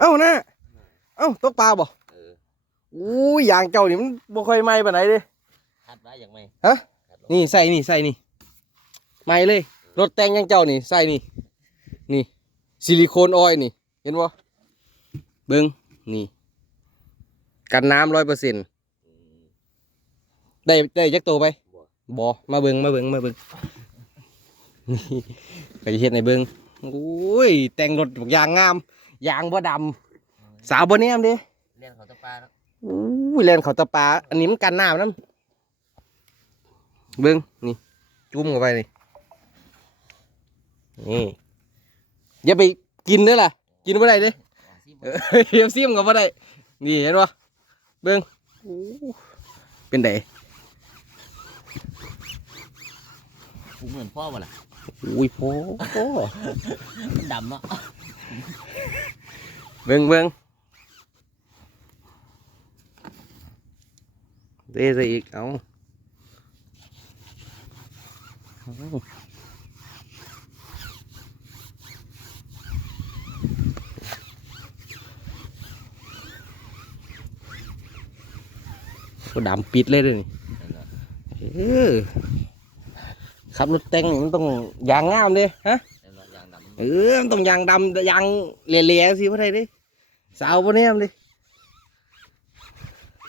เอ้านะเอ้าตกปลาบ่เอออู้ยยางเจ้านี่มันบ่ค่อยไหม้ปานไหนเด้ คัดไว้อย่างไม่ฮะ คัดลงนี่ใส่นี่ใส่นี่ไหม้เลยรถแต่งอยังเจ้านี่ใส่นี่ นี่ซิลิโคนออยล์นี่ เห็นบ่เบิ่งนี่ กันน้ำร้อยเปอร์เซ็นต์อืม ได้ได้จักโตวไปบ่บอมาเบิงมาเบิงมาเบิงนี่ก็จะเฮ็ดในเบิงโอ้ยแต่งรถบอกยางงาม ยางบ่ดำสาวบ่แนมเด้เลี้ยงเขาตะปลาแล้วอู้ยแล่นเขาตะปลาอันนี้มันกันน้ำนํเบิงนี่ จุ่มเข้าไปนี่นี่อย่าไปกินเด้อล่ะ กินบ่ได้เด้อ่าสิเออเทียมซิมก็บ่ได้ นี่เห็นบ่เบิ่งอู้เป็นไดกูเหมือนพ่อวะล่ะอุ้ยโพมันดำเนาะ เบิ่งเบิ่งเด้ซะอีกเอาก็ดำปิดเลยด้อนี่เห็นเนาะเออขับรถแต่งมันต้องยางงามเด้ฮะ เห็นเนาะยางดำเออมันต้องยางดำยางเละๆสิพ่อไทยดิสาวพ่อเนี่ยมดิ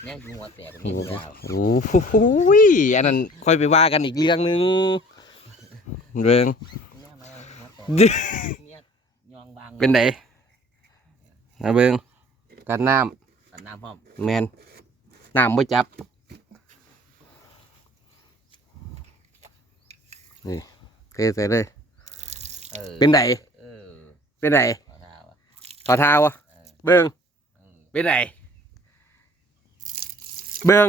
เนี่ยหัวแตกนี่ยาวโอ้โหยอันนั้นค่อยไปว่ากันอีกเรื่องหนึงเรื่องเนี่ยมาหัวแตกดิเนี่ยยองบางเป็นไดนะเบิงกันน้ตัดน้ำพร้อมำแมนน้ำไม่จับนี่เทใส่เลย เออเป็นไดเออเป็นไดขอท้าวะขอทาวะเออเบิงเออเป็นไดเบิง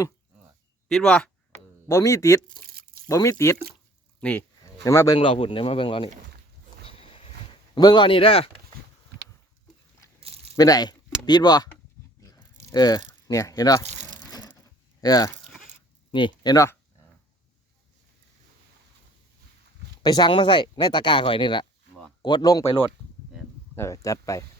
ติดบ่เออบ่มีติดบ่มีติด นี่เดี๋ยวมาเบิ่งรอพุ่นเดี๋ยวมาเบิ่งรอนี่เบิ่งรอนี่เด้อเป็นไงติดบ่เออ เนี่ย เห็นบ่เออ นี่ เห็นบ่ไปสั่งมาใส่ในตะกร้าข่อยนี่แหละบ่ กดลงไปโหลดแม่นเออ จัดไปเ